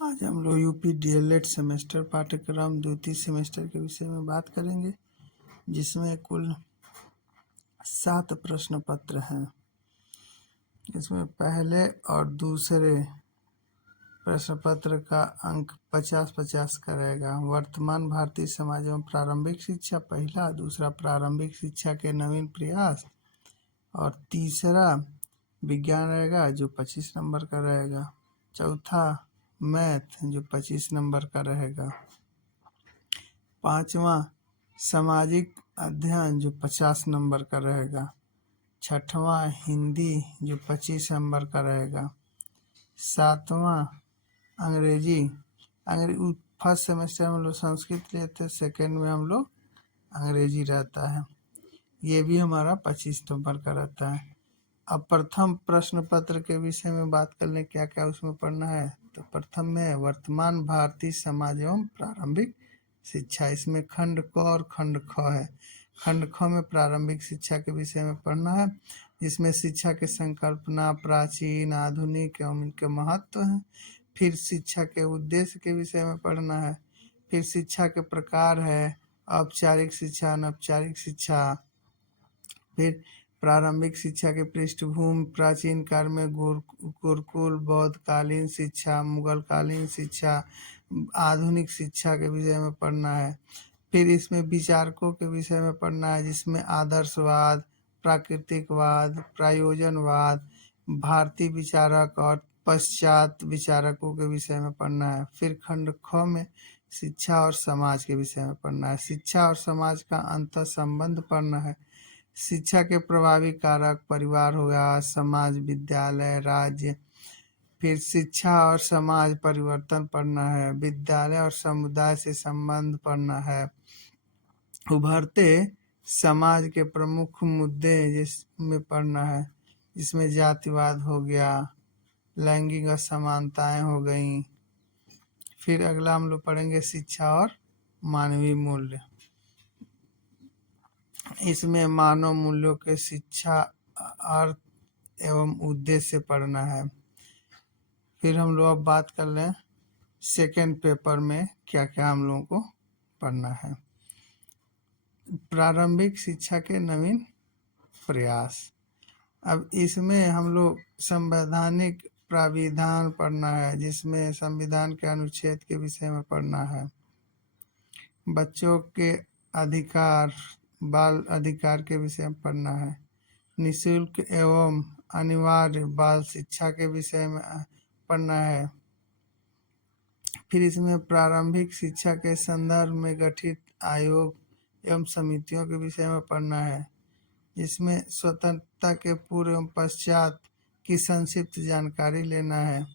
आज हम लोग यूपी डीएलएड सेमेस्टर पाठ्यक्रम द्वितीय सेमेस्टर के विषय में बात करेंगे, जिसमें कुल 7 प्रश्न पत्र हैं। इसमें पहले और दूसरे प्रश्न पत्र का अंक 50-50 का रहेगा। वर्तमान भारतीय समाज एवं प्रारंभिक शिक्षा पहला, दूसरा प्रारंभिक शिक्षा के नवीन प्रयास और तीसरा विज्ञान रहेगा जो 25 नंबर का रहेगा। चौथा मैथ जो 25 नंबर का रहेगा। पांचवा सामाजिक अध्ययन जो 50 नंबर का रहेगा। छठवां हिंदी जो 25 नंबर का रहेगा। सातवां अंग्रेजी फर्स्ट सेमेस्टर में हम लोग संस्कृत लेते हैं, सेकेंड में हम लोग अंग्रेजी रहता है, ये भी हमारा 25 नंबर का रहता है। अब प्रथम प्रश्न पत्र के विषय में बात कर लें, क्या क्या उसमें पढ़ना है। तो प्रथम में वर्तमान भारतीय समाज एवं प्रारंभिक शिक्षा, इसमें खंड क और खंड ख है। खंड ख में प्रारंभिक शिक्षा के विषय में पढ़ना है, जिसमें शिक्षा के संकल्पना, प्राचीन, आधुनिक एवं इनके महत्व हैं। फिर शिक्षा के उद्देश्य के विषय में पढ़ना है। फिर शिक्षा के प्रकार है, औपचारिक शिक्षा, अनौपचारिक शिक्षा। फिर प्रारंभिक शिक्षा के पृष्ठभूमि, प्राचीन काल में गुरुकुल, बौद्धकालीन शिक्षा, मुगलकालीन शिक्षा, आधुनिक शिक्षा के विषय में पढ़ना है। फिर इसमें विचारकों के विषय में पढ़ना है, जिसमें आदर्शवाद, प्राकृतिकवाद, प्रयोजनवाद, भारतीय विचारक और पश्चात विचारकों के विषय में पढ़ना है। फिर खंड ख में शिक्षा और समाज के विषय में पढ़ना है। शिक्षा और समाज का अंतर संबंध पढ़ना है। शिक्षा के प्रभावी कारक परिवार हो गया, समाज, विद्यालय, राज्य। फिर शिक्षा और समाज परिवर्तन पढ़ना है। विद्यालय और समुदाय से संबंध पढ़ना है। उभरते समाज के प्रमुख मुद्दे जिसमें पढ़ना है, जिसमें जातिवाद हो गया, लैंगिक असमानताएं हो गई। फिर अगला हम लोग पढ़ेंगे शिक्षा और मानवीय मूल्य। इसमें मानव मूल्यों के शिक्षा, अर्थ एवं उद्देश्य पढ़ना है। फिर हम लोग अब बात कर लें सेकेंड पेपर में क्या क्या हम लोगों को पढ़ना है। प्रारंभिक शिक्षा के नवीन प्रयास। अब इसमें हम लोग संवैधानिक प्राविधान पढ़ना है, जिसमें संविधान के अनुच्छेद के विषय में पढ़ना है। बच्चों के अधिकार, बाल अधिकार के विषय में पढ़ना है। निःशुल्क एवं अनिवार्य बाल शिक्षा के विषय में पढ़ना है। फिर इसमें प्रारंभिक शिक्षा के संदर्भ में गठित आयोग एवं समितियों के विषय में पढ़ना है, जिसमें स्वतंत्रता के पूर्व एवं पश्चात की संक्षिप्त जानकारी लेना है।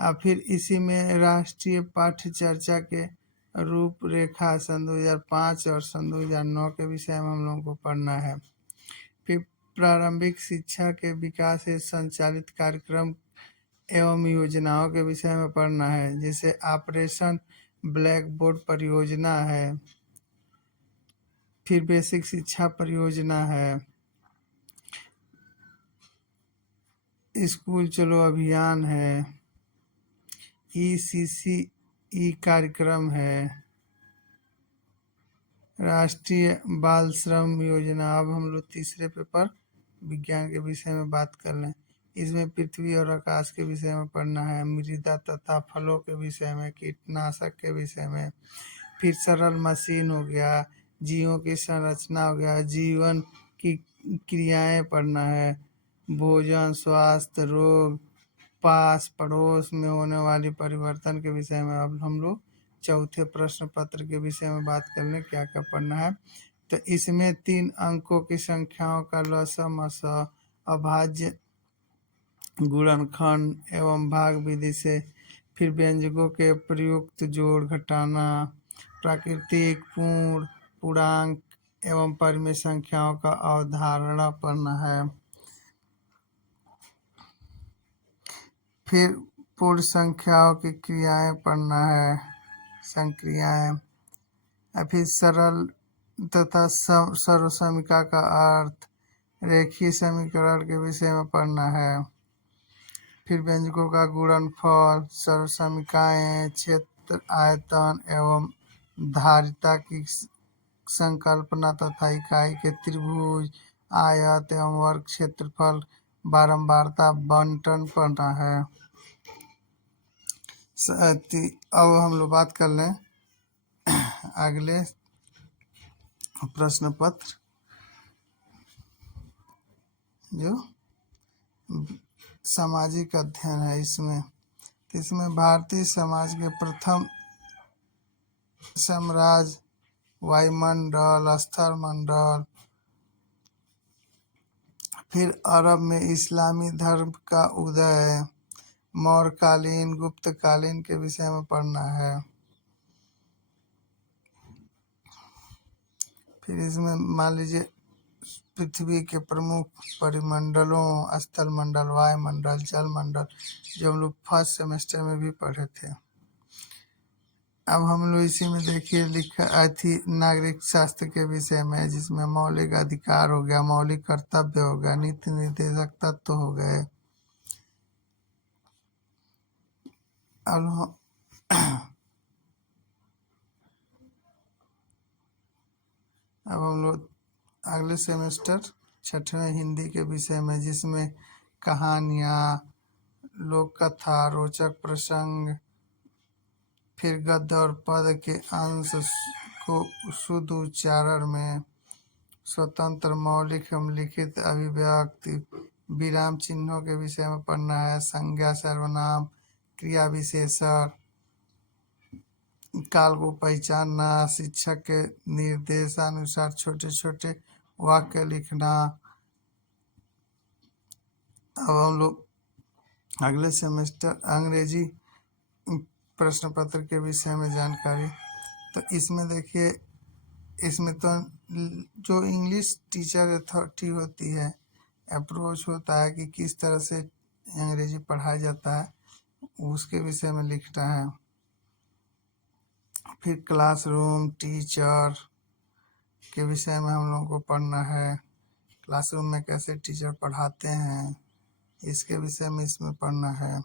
और फिर इसी में राष्ट्रीय पाठ्य चर्चा के रूपरेखा सन 2005 और सन 2009 के विषय में हम लोगों को पढ़ना है। फिर प्रारंभिक शिक्षा के विकास से संचालित कार्यक्रम एवं योजनाओं के विषय में पढ़ना है, जैसे ऑपरेशन ब्लैक बोर्ड परियोजना है। फिर बेसिक शिक्षा परियोजना है, स्कूल चलो अभियान है, ECCE कार्यक्रम है, राष्ट्रीय बाल श्रम योजना। अब हम लोग तीसरे पेपर विज्ञान के विषय में बात कर लें। इसमें पृथ्वी और आकाश के विषय में पढ़ना है, मृदा तथा फलों के विषय में, कीटनाशक के विषय में। फिर सरल मशीन हो गया, जीवों की संरचना हो गया, जीवन की क्रियाएं पढ़ना है, भोजन, स्वास्थ्य, रोग, पास पड़ोस में होने वाली परिवर्तन के विषय में। अब हम लोग चौथे प्रश्न पत्र के विषय में बात कर लें, क्या क्या पढ़ना है। तो इसमें 3 अंकों की संख्याओं का लस मस, अभाज्य, गुणनखंड एवं भाग विधि से। फिर व्यंजकों के प्रयुक्त जोड़ घटाना, प्राकृतिक, पूर्ण, पूर्णांक एवं परिमेय संख्याओं का अवधारणा पढ़ना है। फिर पूर्ण संख्याओं की क्रियाएं पढ़ना है, संक्रियाएं। फिर सरल तथा सर्वसमीका का अर्थ, रेखीय समीकरण के विषय में पढ़ना है। फिर व्यंजकों का गुणनफल, सर्वसमीकाएँ, क्षेत्र, आयतन एवं धारिता की संकल्पना तथा इकाई के त्रिभुज, आयत एवं वर्ग, क्षेत्रफल, बारंबारता, बंटन पढ़ना है। अब हम लोग बात कर लें अगले प्रश्न पत्र जो सामाजिक अध्ययन है। इसमें भारतीय समाज के प्रथम साम्राज्य, वायुमंडल, स्थल मंडल, फिर अरब में इस्लामी धर्म का उदय, मौर्यकालीन, गुप्तकालीन के विषय में पढ़ना है। फिर इसमें मान लीजिए पृथ्वी के प्रमुख परिमंडलों, स्थल मंडल, वायुमंडल, जल मंडल, जो हम लोग फर्स्ट सेमेस्टर में भी पढ़े थे। अब हम लोग इसी में देखिए लिखा थी नागरिक शास्त्र के विषय में, जिसमें मौलिक अधिकार हो गया, मौलिक कर्तव्य हो गया, नीति निर्देशक तत्व हो गए। अब हम लोग अगले सेमेस्टर छठवें हिंदी के विषय में, जिसमें कहानियाँ, लोक कथा, रोचक प्रसंग, फिर गद्य और पद के अंश को शुद्ध उच्चारण में, स्वतंत्र, मौलिक एवं लिखित अभिव्यक्ति, विराम चिन्हों के विषय में पढ़ना है, संज्ञा, सर्वनाम, क्रिया विशेषण, काल को पहचानना, शिक्षक के निर्देशानुसार छोटे छोटे वाक्य लिखना। अब हम लोग अगले सेमेस्टर अंग्रेजी प्रश्न पत्र के विषय में जानकारी। तो इसमें देखिए, इसमें तो जो इंग्लिश टीचर अथॉरिटी होती है, अप्रोच होता है कि किस तरह से अंग्रेजी पढ़ाया जाता है, उसके विषय में लिखना है। फिर क्लासरूम, टीचर के विषय में हम लोगों को पढ़ना है। क्लासरूम में कैसे टीचर पढ़ाते हैं, इसके विषय में इसमें पढ़ना है।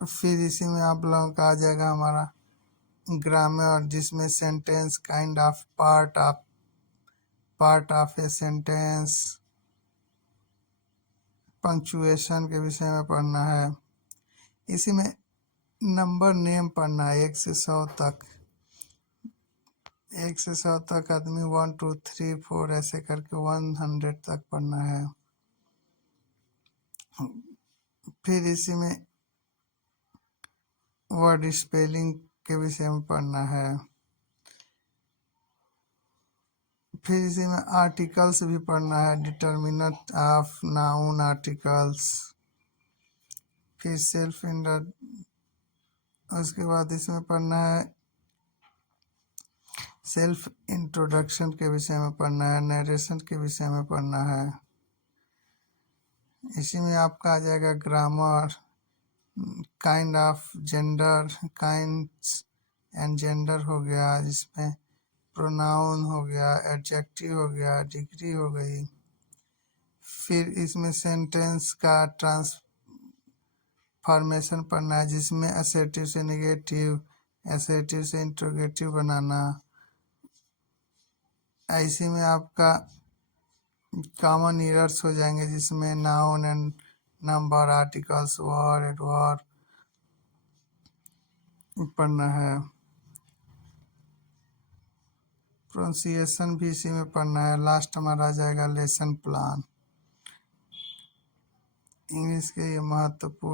फिर इसी में आप लोगों का आ जाएगा हमारा ग्रामर, जिसमें sentence, kind of, part of a sentence, punctuation के विषय में पढ़ना है। इसी में नंबर नेम पढ़ना है 1 से 100 तक। 1 से 100 तक आदमी 1 2 3 4 ऐसे करके 100 तक पढ़ना है। फिर इसी में वर्ड स्पेलिंग के विषय में पढ़ना है। फिर इसी में आर्टिकल्स भी पढ़ना है, डिटर्मिनेंट ऑफ नाउन आर्टिकल्स। फिर सेल्फ इंडर, उसके बाद इसमें पढ़ना है सेल्फ इंट्रोडक्शन के विषय में पढ़ना है, नरेशन के विषय में पढ़ना है। इसी में आपका आ जाएगा grammar, kind of gender, kinds and gender हो गया, जिसमें प्रोनाउन हो गया, एडजेक्टिव हो गया, डिग्री हो गई। फिर इसमें सेंटेंस का ट्रांसफॉर्मेशन पढ़ना है, जिसमें असर्टिव से नेगेटिव, असर्टिव से इंट्रोगेटिव बनाना। ऐसे में आपका कॉमन एरर्स हो जाएंगे, जिसमें noun and number, articles, word, adverb पढ़ना है। प्रोनाउंसिएशन भी इसी में पढ़ना है। लास्ट हमारा आ जाएगा लेसन प्लान। इंग्लिश के ये महत्वपूर्ण